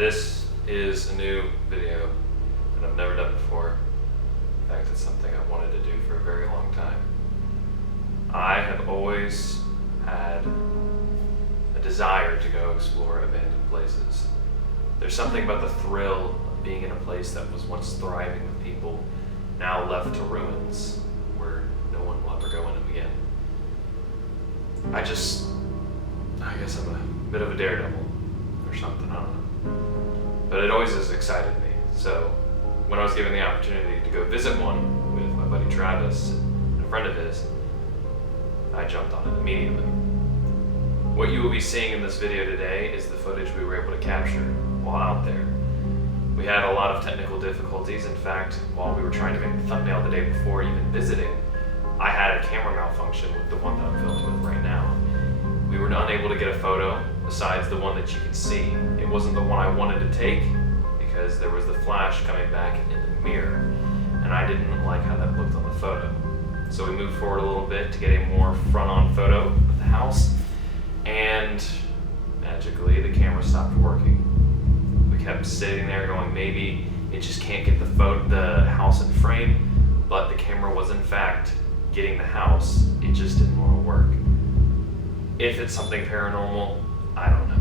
This is a new video that I've never done before. In fact, it's something I've wanted to do for a very long time. I have always had a desire to go explore abandoned places. There's something about the thrill of being in a place that was once thriving with people, now left to ruins, where no one will ever go in them again. I guess I'm a bit of a daredevil or something, I don't know. But it always has excited me. So when I was given the opportunity to go visit one with my buddy Travis and a friend of his, I jumped on it immediately. What you will be seeing in this video today is the footage we were able to capture while out there. We had a lot of technical difficulties. In fact, while we were trying to make the thumbnail the day before even visiting, I had a camera malfunction with the one that I'm filming with right now. We were unable to get a photo besides the one that you can see. It wasn't the one I wanted to take because there was the flash coming back in the mirror, and I didn't like how that looked on the photo. So we moved forward a little bit to get a more front-on photo of the house, and magically the camera stopped working. We kept sitting there going, maybe it just can't get the house in frame, but the camera was in fact getting the house. It just didn't want to work. If it's something paranormal, I don't know.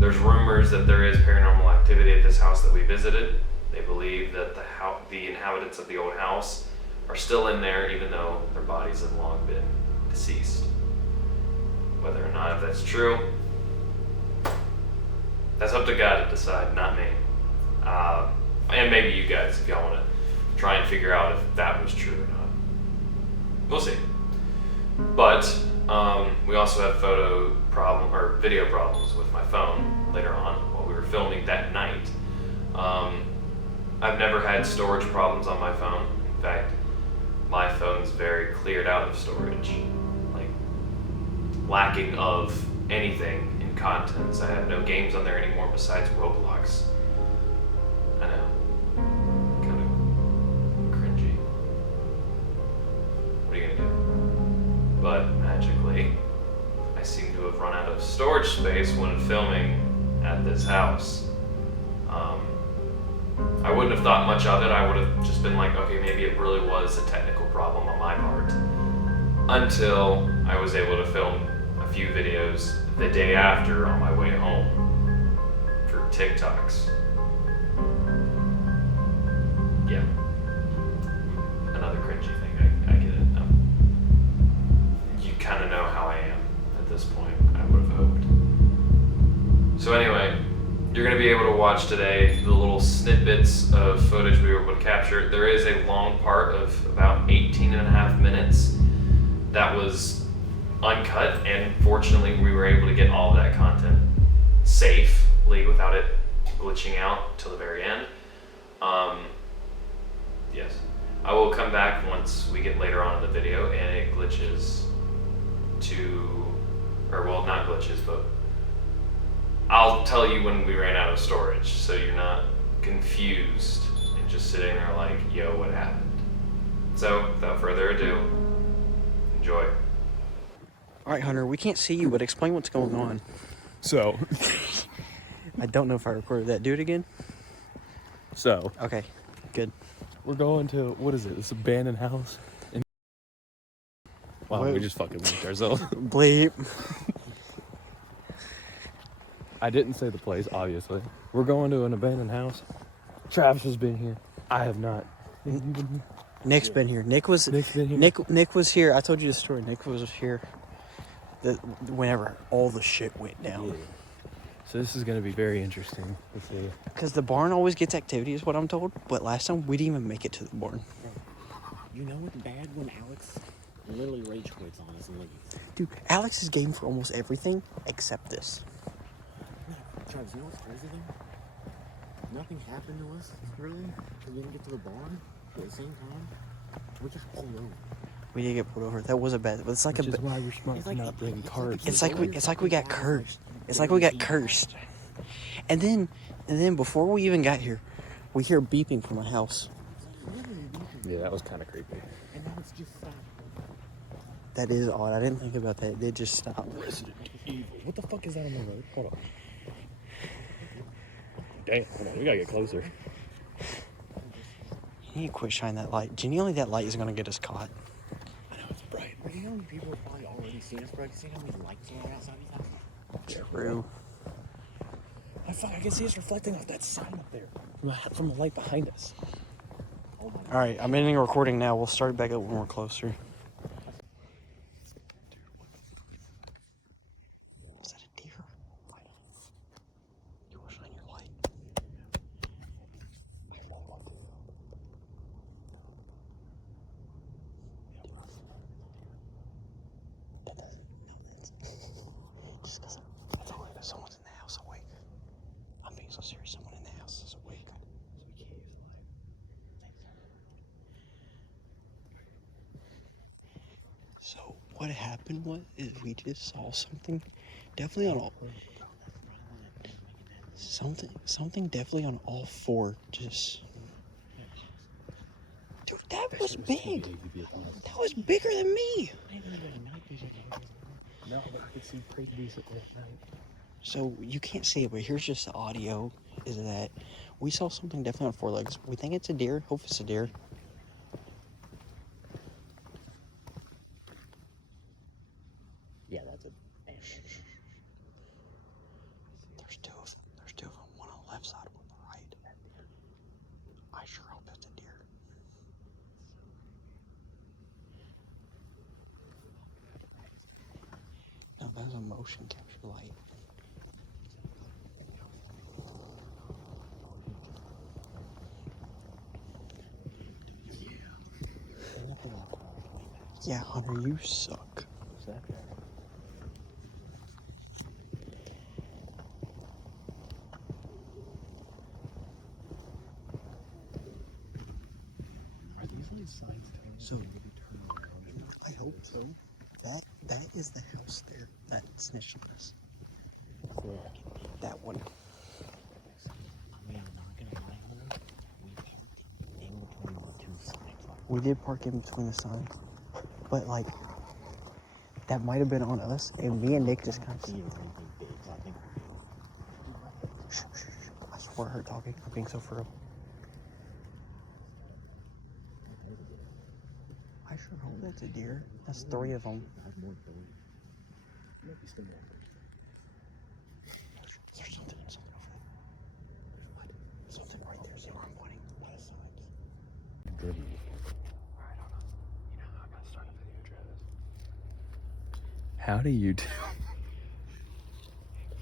There's rumors that there is paranormal activity at this house that we visited. They believe that the inhabitants of the old house are still in there, even though their bodies have long been deceased. Whether or not that's true, that's up to God to decide, not me. And maybe you guys, if y'all want to try and figure out if that was true or not. We'll see. But we also had video problems with my phone later on while we were filming that night. I've never had storage problems on my phone. In fact, my phone's very cleared out of storage, like lacking of anything in contents. I have no games on there anymore besides Roblox. I know, kind of cringy. What are you gonna do? But magically, I seem to have run out of storage space when filming at this house. I wouldn't have thought much of it. I would have just been like, okay, maybe it really was a technical problem on my part. Until I was able to film a few videos the day after on my way home for TikToks. Yeah. Another cringy thing, I get it. You kind of know how I am at this point, I would have hoped. So anyway, you're going to be able to watch today the little snippets of footage we were able to capture. There is a long part of about 18 and a half minutes that was uncut, and fortunately we were able to get all of that content safely without it glitching out till the very end. Yes, I will come back once we get later on in the video and it glitches not glitches, but I'll tell you when we ran out of storage, so you're not confused and just sitting there like, yo, what happened? So, without further ado, enjoy. All right, Hunter, we can't see you, but explain what's going on. So, I don't know if I recorded that. Do it again? Okay, good. We're going to, what is it, this abandoned house? Wow, Wait. we just fucking linked ourselves. Bleep. I didn't say the place, obviously. We're going to an abandoned house. Travis has been here. I have not. Have you been here? Nick's been here. Nick's been here. Nick was here. I told you the story. Nick was here whenever all the shit went down. Yeah. So this is going to be very interesting to see. Because the barn always gets activity is what I'm told. But last time, we didn't even make it to the barn. You know what's bad when Alex literally rage quits on us and leaves? Dude, Alex is game for almost everything except this. No, Travis, you know what's crazy though? Nothing happened to us, really. We didn't get to the barn at the same time. We just pulled over. We did get pulled over. That was a bad. But it's like Which is why we're smart to not bring cards. It's like we got cursed. It's like we got cursed. And then before we even got here, we hear beeping from the house. Yeah, that was kind of creepy. And now it's just stopped. That is odd. I didn't think about that. They just stopped. Resident Evil. What the fuck is that on the road? Hold on. Damn, hold on, we gotta get closer. You need to quit shining that light. Genuinely, that light is gonna get us caught. I know it's bright. But you know how many people have probably already seen us, bro? You see how many lights are outside these houses? True. Oh fuck, I can see us reflecting off that sign up there. From the light behind us. Oh my God. Alright, I'm ending recording now. We'll start back up when we're closer. Was that a deer? You will shine your light. That doesn't. No, that's just because I feel like someone's in the house awake. I'm being so serious. Someone in the house is awake. So we can't use the light. So what happened was is we just saw something, definitely on all something definitely on all four. Just dude, that was big. That was bigger than me. No, but I can see pretty decently at night. So you can't see it, but here's just the audio. Is that we saw something definitely on four legs. We think it's a deer. Hope it's a deer. Yeah, that's a. There's two of them. There's two of them. One on the left side, one on the right. I sure hope that's a deer. No, that's a motion capture light. Yeah, Hunter, you suck. What's that? Are these like signs telling us So- to maybe turn around? I hope so. That is the house there that snitched on us. That one. I mean, I'm not gonna lie, Hunter. We parked in between the two signs. We did park in between the signs, but like that might have been on us, and me and Nick just kind of. See or anything big, so I think. Shh, shh, shh. I swear I heard talking. I'm being so for real. I sure hope that's a deer. That's three of them. I have more than Maybe still more. There's something over there. There's what? Something right there. See where I'm pointing? By the signs. Good. Alright, hold on. You know how I'm gonna start a video, Travis? How do you do?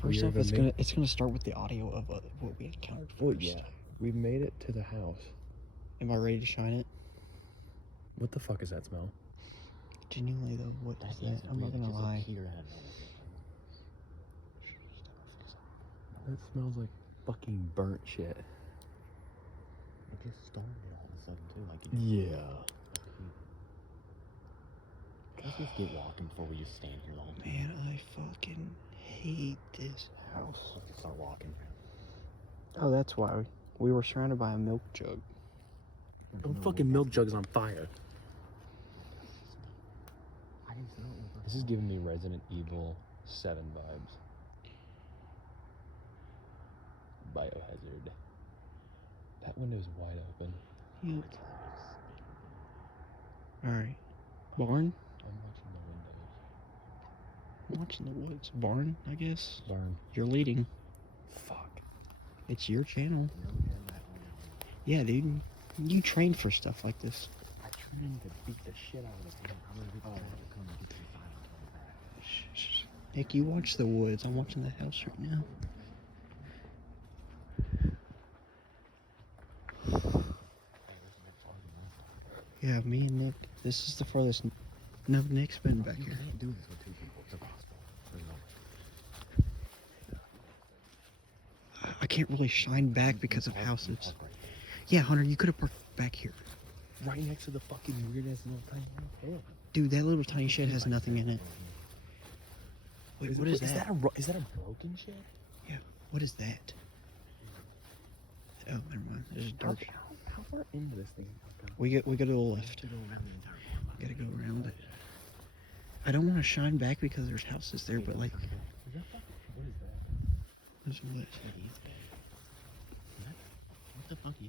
First off, it's gonna start with the audio of what we encountered first. Well, yeah. We made it to the house. Am I ready to shine it? What the fuck is that smell? Genuinely though, what is that? I'm not gonna lie. That smells like fucking burnt shit. It just started all of a sudden too, like it Yeah. Let's just get walking before we just stand here the whole time. Man, I fucking hate this house. Let's just start walking. Oh, that's why we were surrounded by a milk jug. The fucking milk jug's on fire. I didn't know it was. This is giving me Resident Evil 7 vibes. Biohazard. That window's wide open. Yep. Alright. Barn? I'm watching the windows. I'm watching the woods. Barn, I guess. Barn. You're leading. Fuck. It's your channel. Yeah, dude. You trained for stuff like this. I trained to beat the shit out of it. Shh, shh. Nick, you watch the woods. I'm watching the house right now. Yeah, me and Nick. This is the farthest. No, Nick's been back You here. can't do this with two people. It's impossible. There's no way. I can't really shine back because of houses. Park right Yeah, Hunter, you could have parked back here. Right next to the fucking weird ass little tiny hotel. Dude, that little tiny shed has nothing in it. Wait, what is that? Is that a broken shed? Yeah, what is that? Oh, never mind. There's dark. How far into this thing? We go to the left. to go around the entire block. Gotta go around it. I don't want to shine back because there's houses there, but like, Is that fucking, what is that? there's what? It is big. the fuck is?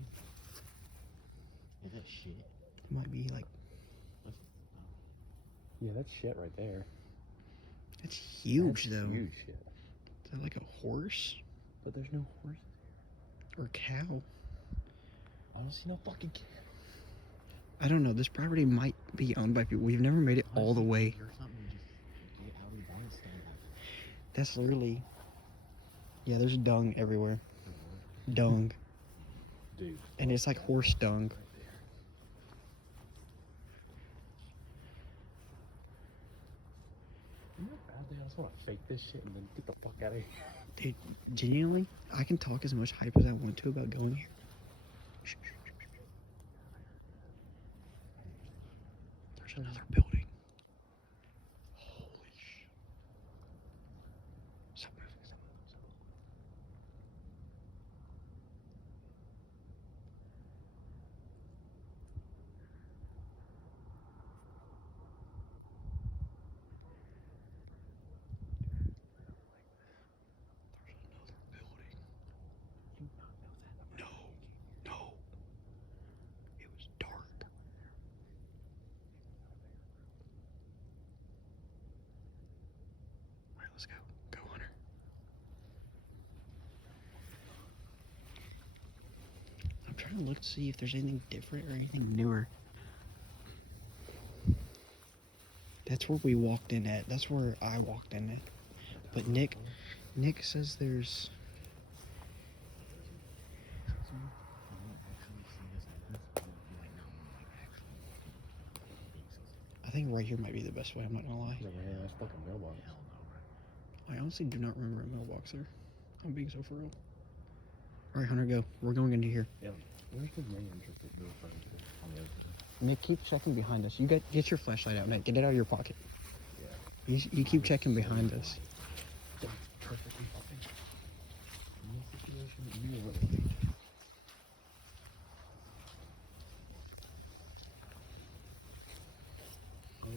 Is that shit? It might be like. Yeah, that's shit right there. It's huge That's though. huge shit. Is that like a horse But there's no horse. or a cow? I don't see no fucking kid. I don't know. This property might be owned by people. We've never made it all the way. Or something, just get out of the barn and stand up. That's literally. Yeah, there's dung everywhere. Dung. Dude. And it's like horse dung. Right there. You know how bad I just want to fake this shit and then get the fuck out of here. Dude, genuinely, I can talk as much hype as I want to about going here. Shh, shh, shh, shh, shh. There's another building. Holy shit. Stop moving, stop moving, stop moving. There's another building. You not know that. No, no. It was dark. Alright, let's go. Go, Hunter. I'm trying to look to see if there's anything different or anything newer. That's where we walked in at. That's where I walked in at. But Nick says there's. I think right here might be the best way. I'm not gonna lie. Yeah, man, that's fucking mailbox. I honestly do not remember a mailbox there. I'm being so for real. All right, Hunter, go. We're going into here. Yeah. Where's the main entrance that you're referring to? On the other side. Nick, keep checking behind us. You get your flashlight out, Nick. Get it out of your pocket. Yeah. You keep checking behind us. That's perfectly fine. In this situation, you know what it means.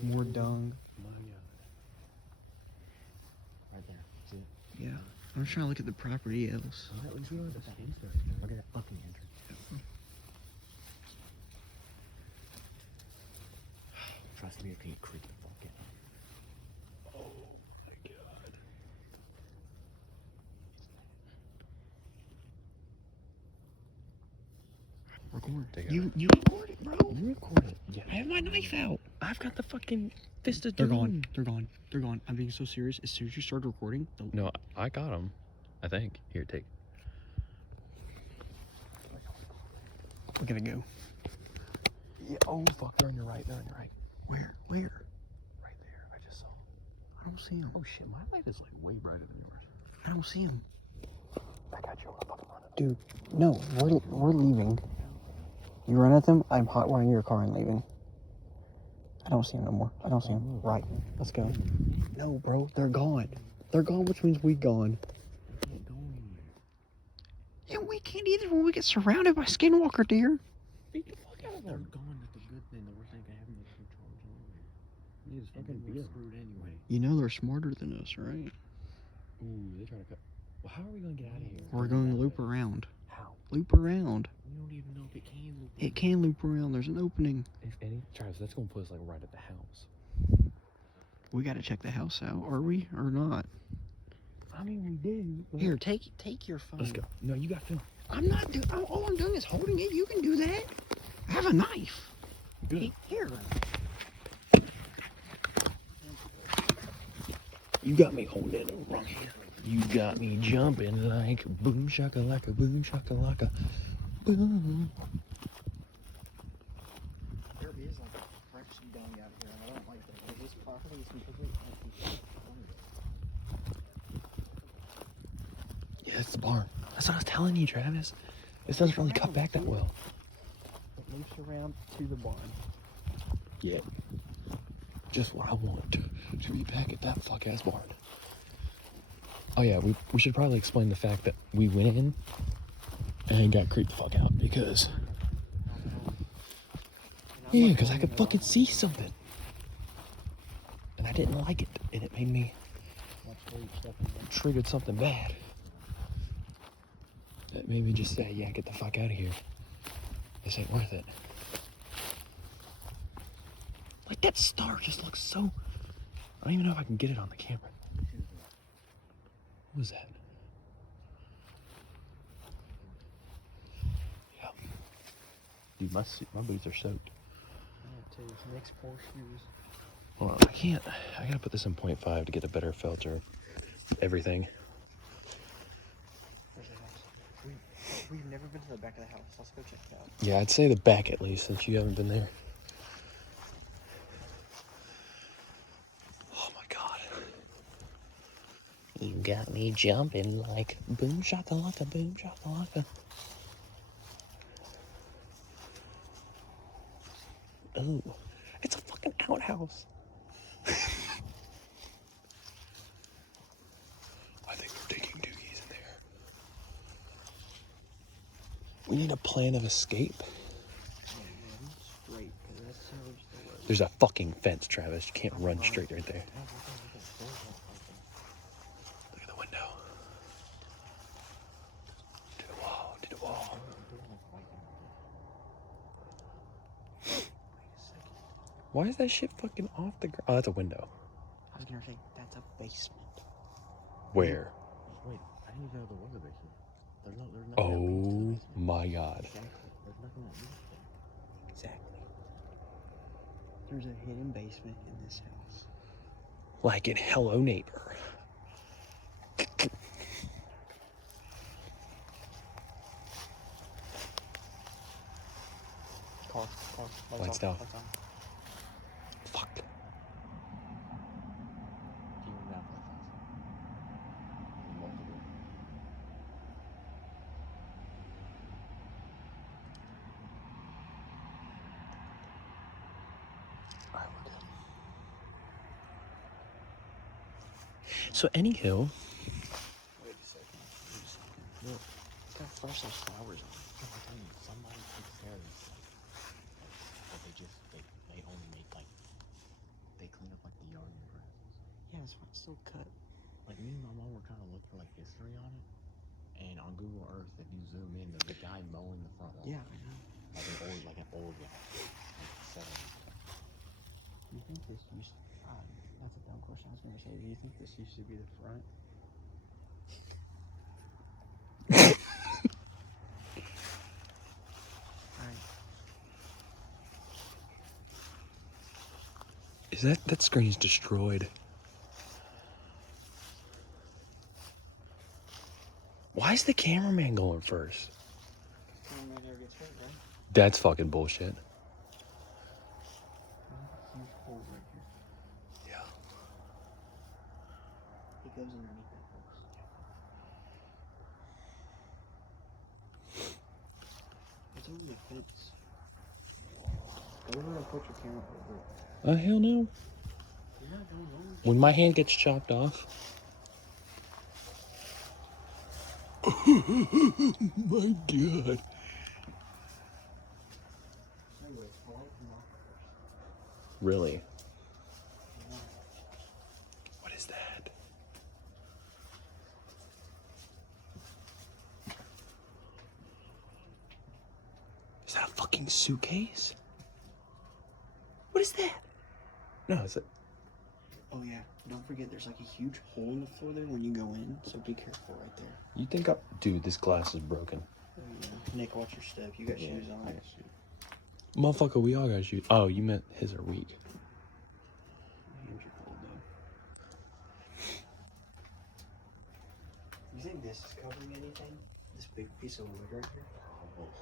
More dung. My God. Right there. See it? Yeah. I'm just trying to look at the property else. Well, at least we don't have to stand there. Look at that fucking entrance. Trust me, it can creep the fuck out. Oh my God. Record. Take it You record it, bro. You record it. Yeah. I have my knife out. I've got the fucking fist of They're doom. gone. They're gone. They're gone. I'm being so serious. As soon as you start recording, No, I got him. I think. Here, take. we're gonna go. Yeah. Oh fuck! They're on your right. They're on your right. Where? Right there. I just saw. I don't see him. Oh shit! My light is like way brighter than yours. I don't see him. I got you. I'm fucking running. Dude, no, we're leaving. You run at them, I'm hot wiring your car and leaving. I don't see him no more. I don't see him. Right. Let's go. No, bro, they're gone. They're gone, which means we gone. Yeah, we can't either when we get surrounded by skinwalker deer. Beat the fuck out of They're them. gone. That's a good thing. The worst thing can happen is they charge anyway. You just And fucking then beat we're them. screwed anyway. You know they're smarter than us, right? Ooh, they're trying to cut. Well, how are we gonna get out of here? We're going to loop around. How? Loop around. We don't even know if it can loop. It can loop around. There's an opening. If any, Travis, that's gonna put us like right at the house. We got to check the house out, are we or not? I mean, we did. but- Here, take your phone. Let's go. No, you got film. I'm not doing. All I'm doing is holding it. You can do that. I have a knife. Good. Here. You got me holding it wrong here. You got me jumping like boom shakalaka, boom shakalaka, boom. There is like fresh dung out here, and I don't like that. This property is completely empty. Yeah, it's the barn. That's what I was telling you, Travis. This doesn't really cut back that well. It loops around to the barn. Yeah. Just what I want to be back at that fuck ass barn. Oh yeah, we should probably explain the fact that we went in and got creeped the fuck out because I could fucking see something. And I didn't like it. And it made me triggered something bad. Maybe just say, yeah, get the fuck out of here. This ain't worth it. Like, that star just looks so... I don't even know if I can get it on the camera. What was that? Yeah. Dude, my boots are soaked. Next four shoes. Hold on, I can't. I gotta put this in 0.5 to get a better filter. Everything. Where's the house? We've never been to the back of the house. Let's go check it out. Yeah, I'd say the back at least, since you haven't been there. Oh my god. You got me jumping like boom shakalaka, boom shakalaka. Oh, it's a fucking outhouse. I think we're taking doogies in there. We need a plan of escape. Straight, because that's so much the way. There's a fucking fence, Travis. You can't run straight right there. Look at the window. To the wall, to the wall. Why is that shit fucking off the ground? Oh, that's a window. I was gonna say, that's a basement. Where? Wait, I didn't even know there was a basement. There's nothing that leads to the Oh basement. my god. Exactly. There's nothing that leads there. Exactly. There's a hidden basement in this house. Like in Hello Neighbor. Car. Lights down. Lights on. Fuck. Keep them down for multiple. Alright, we're good. So anywho, Wait a second. Look, look how fresh those flowers are. I'm telling you, somebody takes care of this stuff. But they only make like, they clean up like the yard and grass. Yeah, this one's still cut. Like me and my mom were trying to look for like history on it. And on Google Earth, if you zoom in, there's a guy mowing the front lawn. Yeah, I know. Like an old guy. Like 70s. You think this used that's a dumb question I was gonna say. Do you think this used to be the front? Alright. is that screen's destroyed? Why is the cameraman going first? Cameraman never gets hurt, right? That's fucking bullshit. Huge hole right here. Yeah. It goes underneath that house. It's only a fence. Go over and put your camera over it. Oh, hell no. You're not going over. When my hand gets chopped off. My god. Anyways, I'll light them off first. Really? Yeah. What is that? Is that a fucking suitcase? What is that? No, it's a... Oh yeah, don't forget there's like a huge hole in the floor there when you go in, so be careful right there. You think I... Dude, this glass is broken. Oh, yeah. Nick, watch your step. You got shoes on. Motherfucker, we all got shoes. Oh, you meant his are weak. Here's your cold though. You think this is covering anything? This big piece of wood right here? Probably.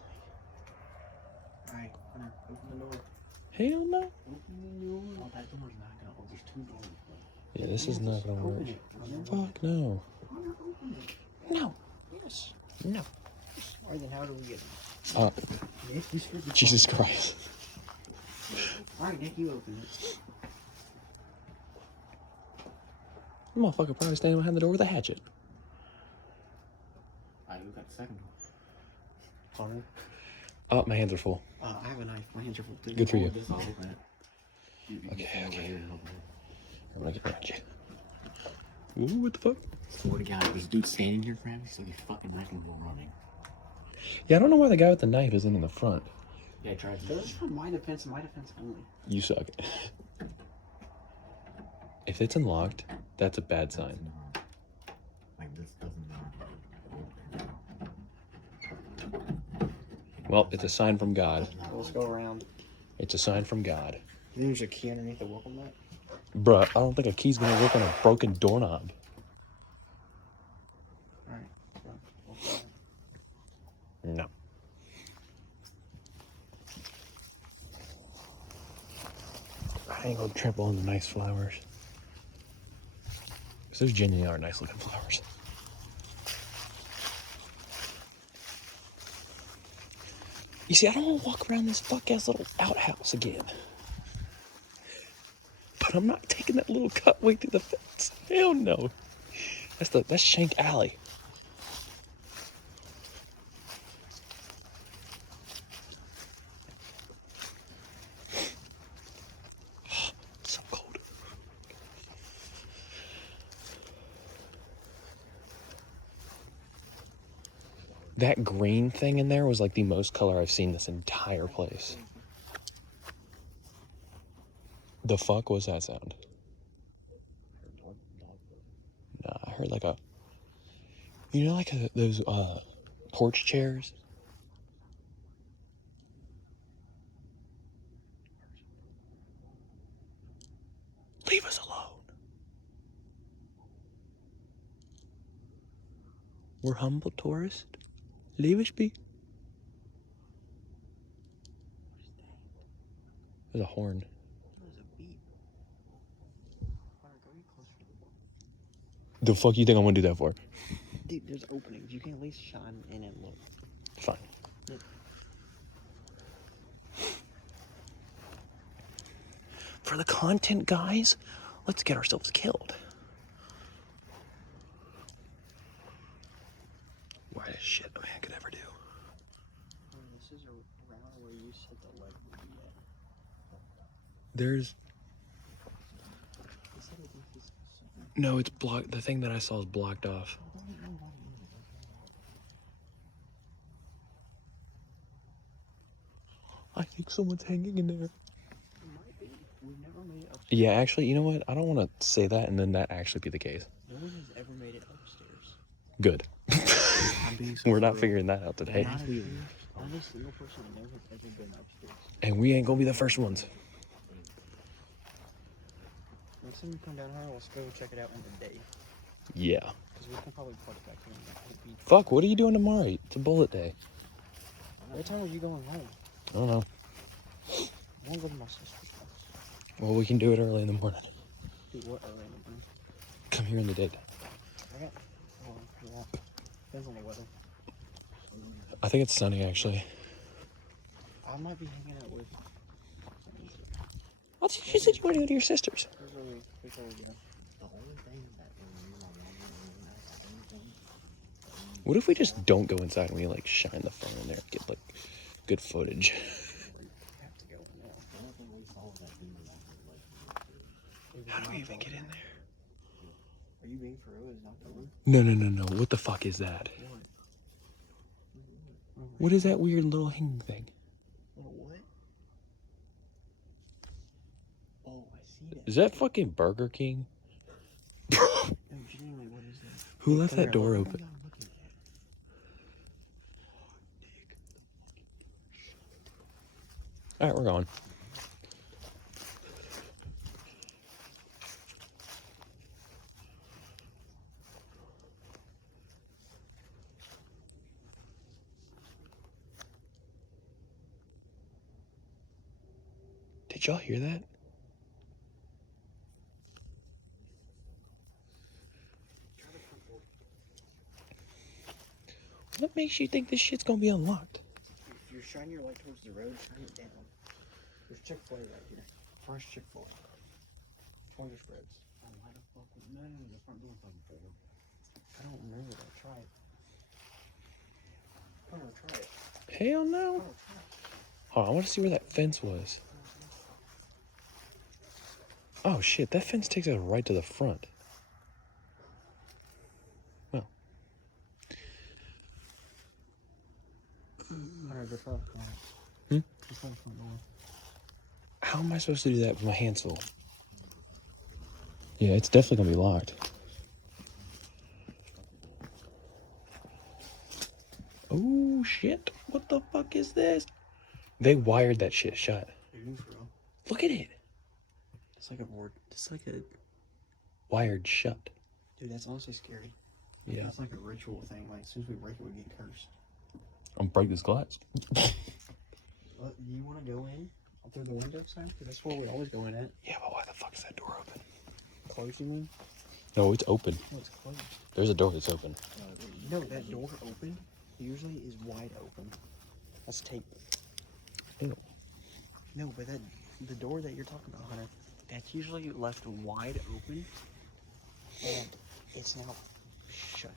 Alright, Hunter, open the door. Hell no. Open the door. Oh, that door's not gonna open. There's two doors. Yeah, this is not gonna work. Open it. Hunter. Fuck no. Hunter, open it. No. Yes. No. Alright, then how do we get it? Nick, you scared the Jesus Christ. Alright, Nick, you open it. Motherfucker probably standing behind the door with a hatchet. Alright, we got the second door. Hunter. Oh, my hands are full. I have a knife. My hands are full too. Good for you. I'll open it. Okay, Over okay. here and open it. I'm gonna get around you. Ooh, what the fuck? Swear to God, this dude standing here, Travis, he's like a fucking wrecking ball running. Yeah, I don't know why the guy with the knife isn't in the front. Yeah, try to. This is for my defense and my defense only. You suck. If it's unlocked, that's a bad sign. Like, this doesn't Well, it's a sign from God. Let's go around. It's a sign from God. You think there's a key underneath the welcome mat? Bruh, I don't think a key's gonna work on a broken doorknob. Alright. No. I ain't gonna trample on the nice flowers. Because those genuinely are nice looking flowers. You see, I don't want to walk around this fuck ass little outhouse again. But I'm not taking that little cutway through the fence. Hell no. That's Shank Alley. So cold. That green thing in there was like the most color I've seen this entire place. The fuck was that sound? Nah, I heard like a, you know, like those porch chairs. Leave us alone. We're humble tourists. Leave us be. There's a horn. There's a beep. Connor, go get closer to the wall. The fuck you think I'm gonna do that for? Dude, there's openings. You can at least shine in and look. Fine. Yeah. For the content, guys, let's get ourselves killed. Whitest shit a man could ever do. This is around where you said the leg would be at. There's He said he thinks he's something. no, it's blocked. The thing that I saw is blocked off. I think someone's hanging in there. It might be. We've never made it upstairs. Yeah, actually, you know what? I don't want to say that and then that actually be the case. No one has ever made it upstairs. Good. I'm being so We're not figuring that out today. Not a only single person I know has ever been upstairs. And we ain't gonna be the first ones. Next time we come down here, let's go check it out in the day. Yeah. Because we can probably park back here. And Fuck, what are you doing tomorrow? It's a bullet day. what time are you going home? I don't know. I want to go to my sister's house. Well, we can do it early in the morning. Do what early in the morning? Come here in the day. Alright. Well, yeah. Depends on the weather. I think it's sunny, actually. I might be hanging out with. Well, you said you want to go to your sister's. Here's where we go. The only thing that when my mom and What if we just don't go inside and we like shine the phone in there and get like good footage? We have to go in there. the only thing we saw was that demon that was like, How do we even get in there? Are you being for real? Is not the one? No. What the fuck is that? What is that weird little hanging thing? What? Oh, I see that. Is that fucking Burger King? No, genuinely, what is that? Who left Come that here, door look. open? Alright, we're going. Did y'all hear that? What makes you think this shit's gonna be unlocked? If you're shining your light towards the road, shine it down. There's Chick-fil-A right here. First Chick-fil-A. Pointer spreads. Oh, why the fuck was no, the front door's on the board. I don't remember that. Try it. Connor, try it. Hell no. Connor, try it. Hold on, I want to see where that fence was. Oh shit, that fence takes us right to the front. Well. just try the front. Hmm? Just try the front door. How am I supposed to do that with my hand full? Yeah, it's definitely gonna be locked. Oh shit! What the fuck is this? They wired that shit shut. Dude, for real. Look at it. It's like a board. It's like a. Wired shut. Dude, that's honestly scary. Like, Yeah. it's like a ritual thing. Like, as soon as we break it, we get cursed. I'm gonna break this glass. What, do you want to go in? Through the window, Sam? Because that's where we always go in at. Yeah, but why the fuck is that door open? Closed, you mean? No, it's open. No, it's closed. There's a door that's open. No, that door open usually is wide open. That's tape. Ew. No, but the door that you're talking about, Hunter, that's usually left wide open, and it's now shut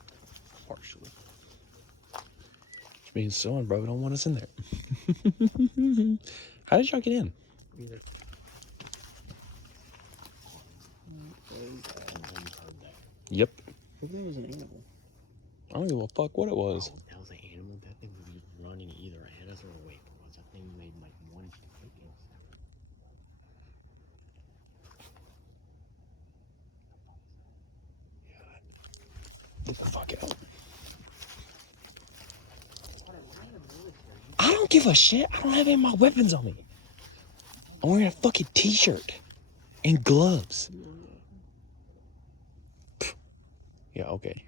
partially. Which means someone probably don't want us in there. How did y'all get in? Either. Yep. Maybe that was an animal. I don't give a fuck what it was. Oh, that was an animal. That thing was just running either ahead of us or away from us. That thing made like one kick. Get the fuck out. I don't give a shit. I don't have any of my weapons on me. I'm wearing a fucking t-shirt and gloves. Pfft. Yeah, okay.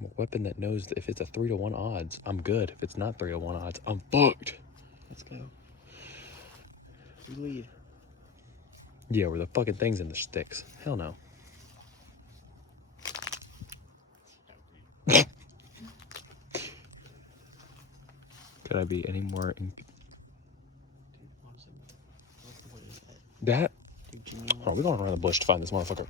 I'm a weapon that knows that if it's a 3-to-1 odds, I'm good. If it's not 3-to-1 odds, I'm fucked. Let's go. We lead. Yeah, where the fucking thing's in the sticks. Hell no. Could I be any more... Dude, honestly, what is that? That? Dude, genuinely. Hold on, we're going around the bush to find this motherfucker.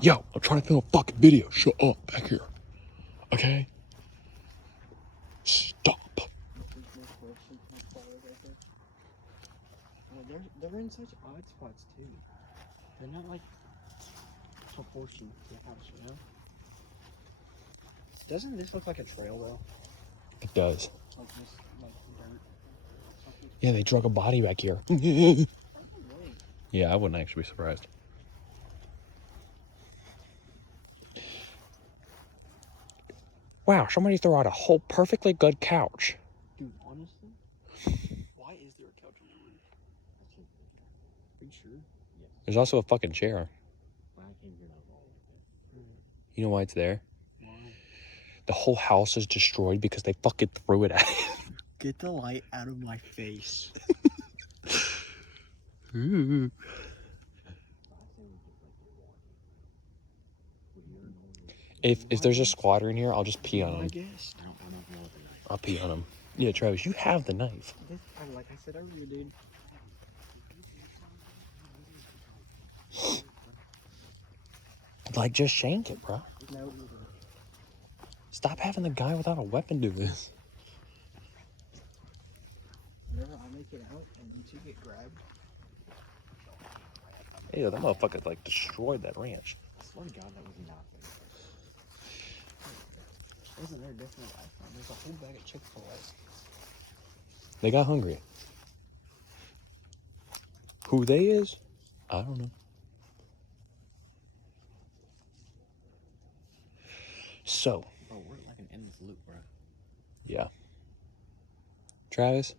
Yo, I'm trying to film a fucking video. Shut up back here. Okay? Stop. They're in such odd spots too. They're not like proportion to the house, you know? Doesn't this look like a trail though? It does. Like this, like dirt. Something. Yeah, they drug a body back here. Really? Yeah, I wouldn't actually be surprised. Wow, somebody threw out a whole perfectly good couch. Dude, honestly, why is there a couch on the roof? Are you sure? Yes. There's also a fucking chair. When I came here, I was all like that. You know why it's there? Why? The whole house is destroyed because they fucking threw it at it. Get the light out of my face. Ooh. If there's a squatter in here, I'll just pee on I him. guess. I don't know what the knife. I'll pee on him. Yeah, Travis, you have the knife. Like I said earlier, dude. Like, just shank it, bro. No. Stop having the guy without a weapon do this. Whenever I make it out and you two get grabbed, Yeah, that motherfucker, like, destroyed that ranch. I swear to God, that was nothing. isn't there a different iPhone? There's a whole bag of Chick-fil-A. They got hungry. Who they is? I don't know. So, Bro, we're like an endless loop, bro. yeah. Travis,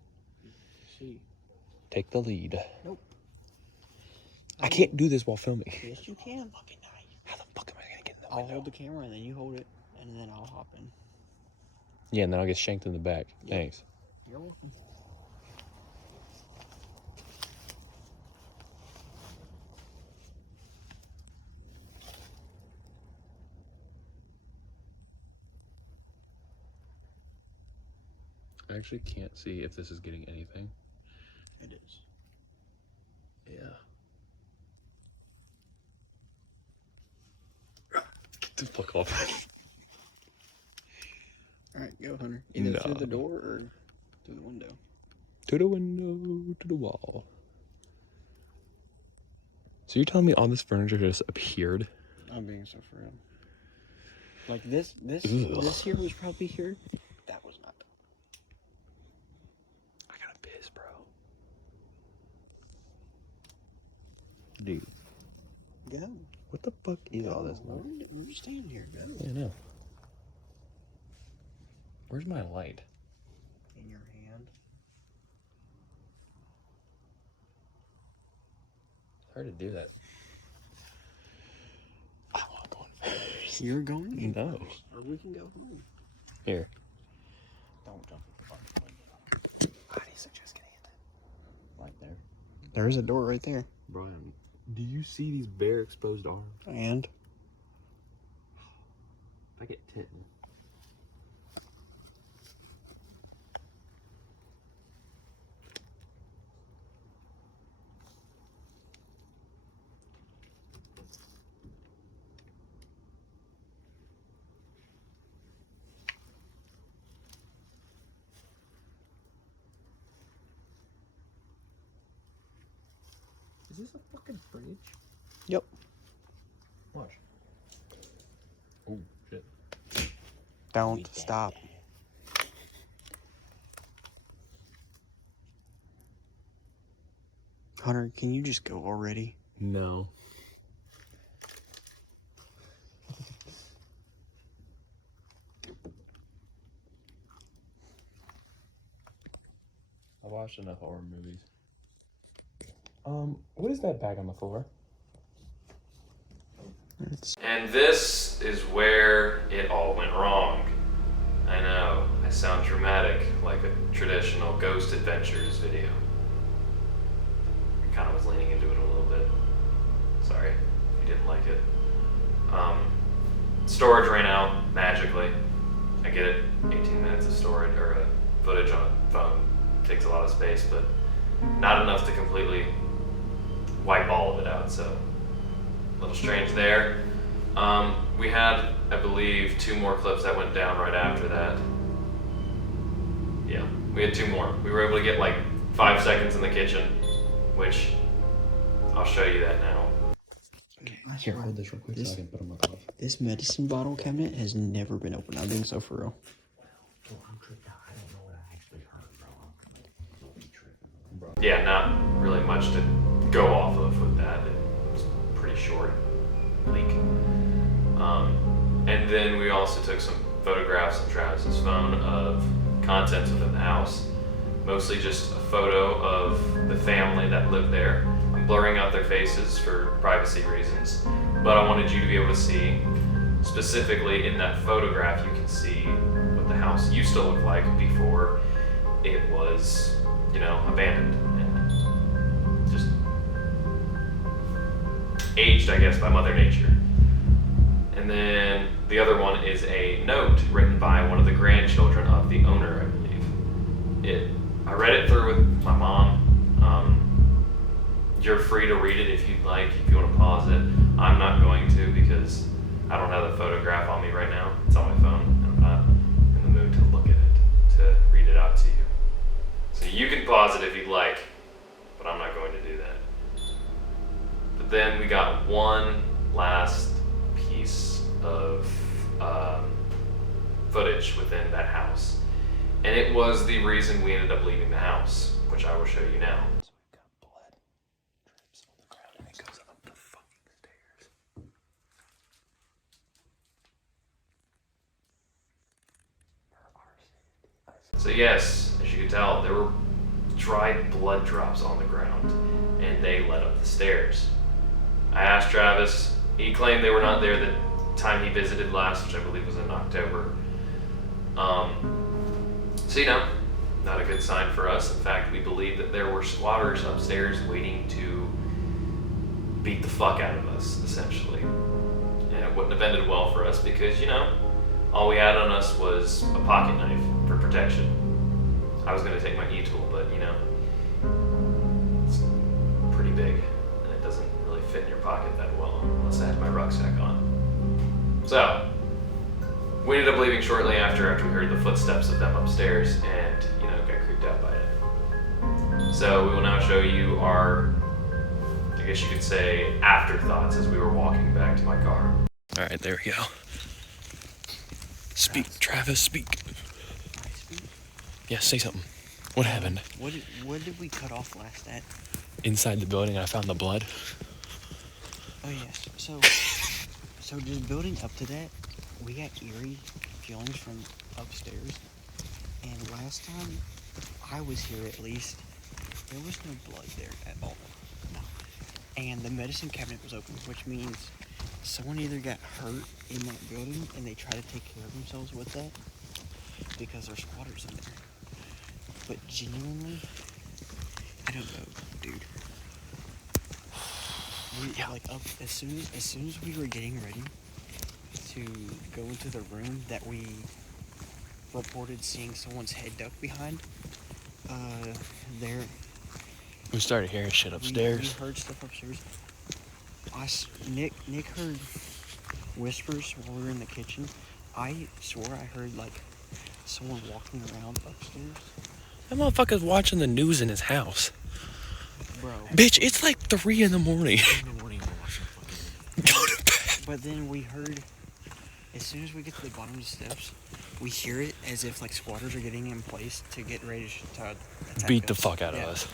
See. take the lead. Nope. I can't do this while filming. Yes, you can. Fucking nice. How the fuck am I gonna get in the I'll window? hold the camera and then you hold it, and then I'll hop in. Yeah, and then I'll get shanked in the back. Yeah. Thanks. You're welcome. I actually can't see if this is getting anything. It is. Yeah. Get the fuck off. Alright, go, Hunter. Either No. through the door or through the window. To the window, to the wall. So you're telling me all this furniture just appeared? I'm being so for real. Like this here was probably here. That was not. I gotta piss, bro. Dude. Go. What the fuck is all this? We're just standing here. Go. Yeah, I know. Where's my light? In your hand. It's hard to do that. I want to go in first. You're going? No. First, or we can go home. Here. Don't jump. How do you suggest getting in? Right there. There is a door right there. Brian, do you see these bare exposed arms? And If I get 10. Is this a fucking fridge? yep. Watch. Oh, shit. Don't stop. Hunter, can you just go already? No. I watched enough horror movies. What is that bag on the floor? And this is where it all went wrong. I know, I sound dramatic, like a traditional Ghost Adventures video. I kind of was leaning into it a little bit. Sorry if you didn't like it. Storage ran out magically. I get it, 18 minutes of storage or footage on a phone takes a lot of space, but not enough to completely wipe all of it out, so a little strange there. We had, I believe, 2 more clips that went down right after that. Yeah, we had 2 more. We were able to get like 5 seconds in the kitchen, which I'll show you that now. Okay, Here, hold this real quick so I can put them on top. This medicine bottle cabinet has never been opened. I'm being so for real. Bro, I'm tripped out. I don't know what I actually heard, bro. I'm completely tripping. Bro. Yeah, not really much to go off of with that. It was a pretty short leak. And then we also took some photographs on Travis's phone of contents within the house. Mostly just a photo of the family that lived there. I'm blurring out their faces for privacy reasons, but I wanted you to be able to see, specifically in that photograph, you can see what the house used to look like before it was, abandoned and just aged, I guess, by Mother Nature. And then the other one is a note written by one of the grandchildren of the owner, I believe. I read it through with my mom. You're free to read it if you'd like, if you want to pause it. I'm not going to because I don't have the photograph on me right now. It's on my phone, and I'm not in the mood to look at it, to read it out to you. So you can pause it if you'd like, but I'm not going to do that. But then we got one last piece of footage within that house. And it was the reason we ended up leaving the house, which I will show you now. So we've got blood drips on the ground and it goes up the fucking stairs. So yes, as you can tell, there were dried blood drops on the ground, and they led up the stairs. I asked Travis. He claimed they were not there the time he visited last, which I believe was in October. So not a good sign for us. In fact, we believe that there were squatters upstairs waiting to beat the fuck out of us, essentially. And it wouldn't have ended well for us because, all we had on us was a pocket knife for protection. I was going to take my e-tool, but, it's pretty big, and it doesn't really fit in your pocket that well unless I had my rucksack on. So, we ended up leaving shortly after we heard the footsteps of them upstairs and, got creeped out by it. So we will now show you our I guess you could say, afterthoughts as we were walking back to my car. All right, there we go. Speak, Travis, speak. I speak. Yeah, say something. What happened? What did we cut off last at? Inside the building, I found the blood. Oh yeah. So just building up to that, we got eerie feelings from upstairs. And last time I was here, at least, there was no blood there at all. No. And the medicine cabinet was open, which means someone either got hurt in that building and they try to take care of themselves with that because there's squatters in there. But genuinely, I don't know, dude. Like up as soon as we were getting ready to go into the room that we reported seeing someone's head ducked behind, there We started hearing shit upstairs. we heard stuff upstairs. Nick heard whispers while we were in the kitchen. I swore I heard like someone walking around upstairs. That motherfucker's watching the news in his house. Bro. Bitch, it's like 3 in the morning. In the morning, we're watching fucking. Go to bed. But then we heard, as soon as we get to the bottom of the steps, we hear it as if like squatters are getting in place to get ready to attack Beat the us. fuck out of Yeah. us.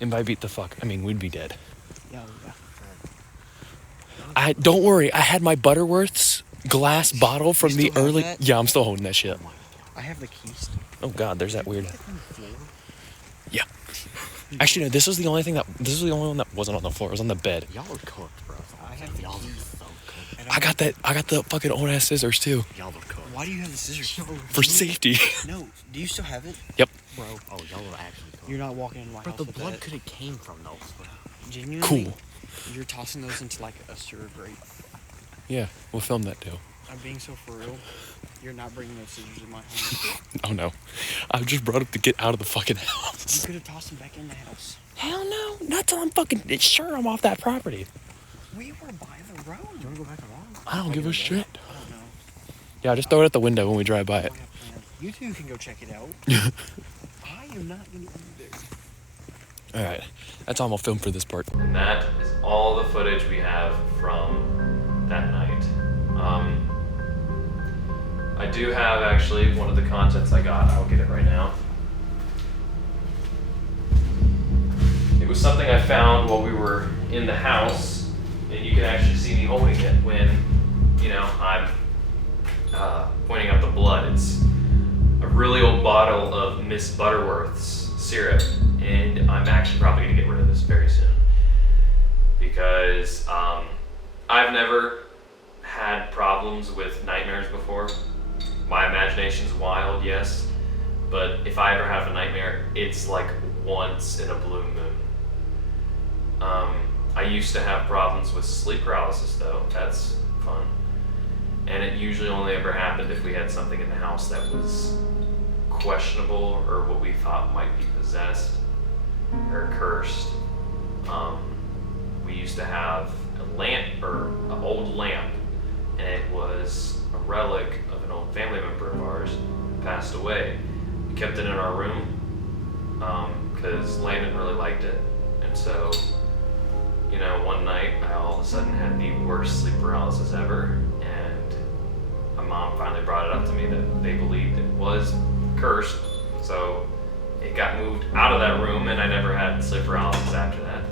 And by beat the fuck, I mean we'd be dead. Yeah. Don't worry, I had my Butterworth's glass bottle from You the still have early. that? Yeah, I'm still holding that shit. I have the keys. Oh god, there's that weird. On the floor. Yeah. Actually, no. This was the only one that wasn't on the floor. It was on the bed. Y'all are cooked, bro. I have the Y'all are keys. so cooked. And I got the fucking old ass scissors too Y'all are cooked. Why do you have the scissors? for safety. No. Do you still have it? Yep. Bro, Oh, y'all are actually cooked. you're not walking in my Bro, house the with blood that. could have came from those, bro. Genuinely, Cool. you're tossing those into like a sewer grate. Yeah, we'll film that too. I'm being so for real. You're not bringing those scissors in my home. Oh no, I just brought up to get out of the fucking You house. could have tossed them back in the house. Hell no, not till I'm fucking sure I'm off that property. We were by the road. You wanna go back around? I don't give a shit. I don't know. Yeah, just throw it at the window when we drive by I it. don't have plans. You two can go check it out. I am not going to be there. All right, that's all I'm gonna film for this part. And that is all the footage we have from that night. I do have actually one of the contents I got. I'll get it right now. It was something I found while we were in the house, and you can actually see me holding it when, I'm pointing out the blood. It's a really old bottle of Miss Butterworth's syrup, and I'm actually probably going to get rid of this very soon because I've never had problems with nightmares before. My imagination's wild, yes, but if I ever have a nightmare, it's like once in a blue moon. I used to have problems with sleep paralysis though. That's fun. And it usually only ever happened if we had something in the house that was questionable or what we thought might be possessed or cursed. We used to have a lamp, or an old lamp, and it was a relic of an old family member of ours who passed away. We kept it in our room because Landon really liked it. And so, one night I all of a sudden had the worst sleep paralysis ever, and my mom finally brought it up to me that they believed it was cursed. So it got moved out of that room, and I never had sleep paralysis after that.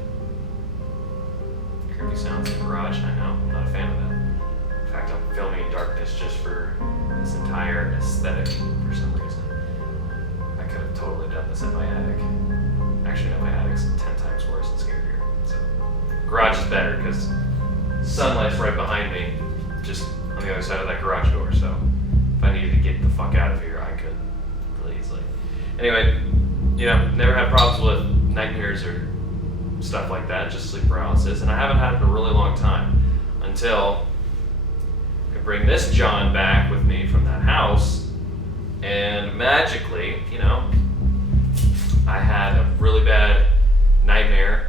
Creepy sounds in the garage, I know. I'm not a fan of that. In fact, I'm filming in darkness just for this entire aesthetic for some reason. I could have totally done this in my attic. Actually, no, my attic's 10 times worse and scarier. So, garage is better because sunlight's right behind me, just on the other side of that garage door. So, if I needed to get the fuck out of here, I could really easily. Anyway, never had problems with nightmares or stuff like that, just sleep paralysis, and I haven't had it in a really long time until I bring this John back with me from that house, and magically, I had a really bad nightmare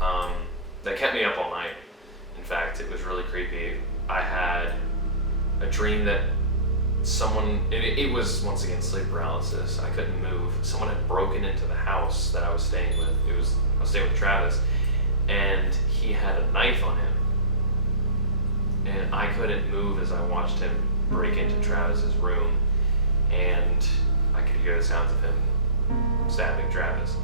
that kept me up all night. In fact, it was really creepy. I had a dream that it was once again sleep paralysis. I couldn't move. Someone had broken into the house that I was staying with. I was staying with Travis, and he had a knife on him. And I couldn't move as I watched him break into Travis's room, and I could hear the sounds of him stabbing Travis.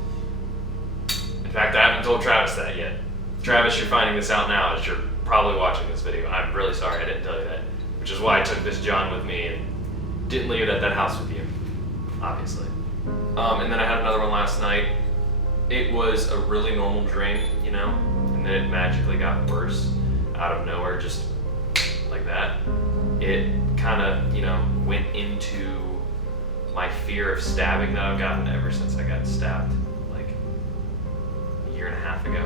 In fact, I haven't told Travis that yet. Travis, you're finding this out now as you're probably watching this video. I'm really sorry I didn't tell you that, which is why I took this John with me and didn't leave it at that house with you, obviously. And then I had another one last night. It was a really normal dream, you know, and then it magically got worse out of nowhere, just like that. It kind of, you know, went into my fear of stabbing that I've gotten ever since I got stabbed like a year and a half ago.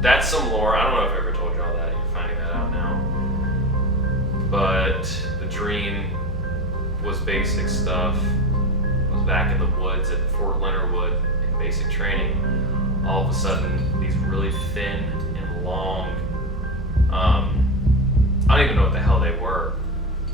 That's some lore. I don't know if I ever told you all that. You're finding that out now. But the dream was basic stuff. I was back in the woods at Fort Leonard Wood in basic training. All of a sudden, these really thin and long, I don't even know what the hell they were,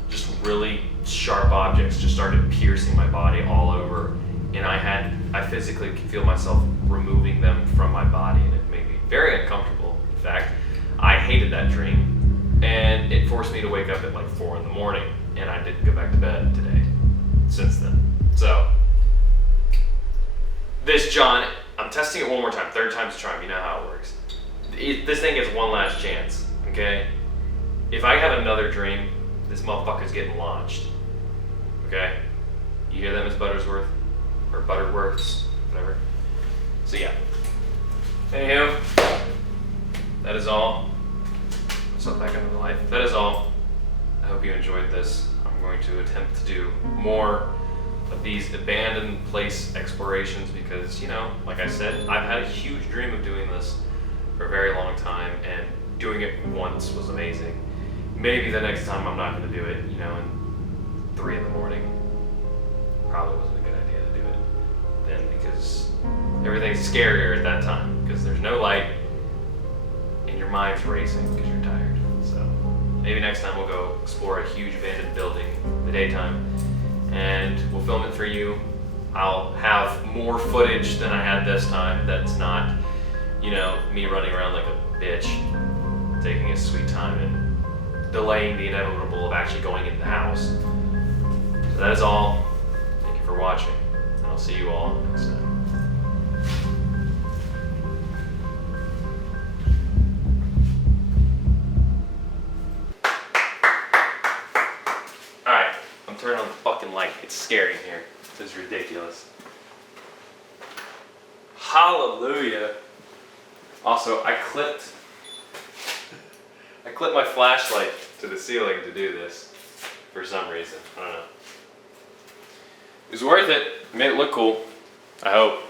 just really sharp objects just started piercing my body all over. And I physically could feel myself removing them from my body, and it made me very uncomfortable. In fact, I hated that dream, and it forced me to wake up at like 4 in the morning, and I didn't go back to bed today since then. So, this John, I'm testing it one more time, third time's a charm, you know how it works. This thing gets one last chance, okay? If I have another dream, this motherfucker's getting launched, okay? You hear that, Miss Buttersworth? Or Butterworths, whatever. So yeah. Anywho, that is all. What's up back into the life? That is all. I hope you enjoyed this. I'm going to attempt to do more of these abandoned place explorations because, you know, like I said, I've had a huge dream of doing this for a very long time, and doing it once was amazing. Maybe the next time I'm not going to do it, you know, in 3 in the morning. Probably wasn't a good idea to do it then because everything's scarier at that time because there's no light and your mind's racing because you're tired. So maybe next time we'll go explore a huge abandoned building in the daytime and we'll film it for you. I'll have more footage than I had this time that's not, you know, me running around like a bitch, taking a sweet time and delaying the inevitable of actually going in the house. So that is all. Thank you for watching, and I'll see you all next time. Alright, I'm turning on the fucking light. It's scary in here. This is ridiculous. Hallelujah. Also, I clipped my flashlight to the ceiling to do this for some reason. I don't know. It was worth it. It made it look cool. I hope.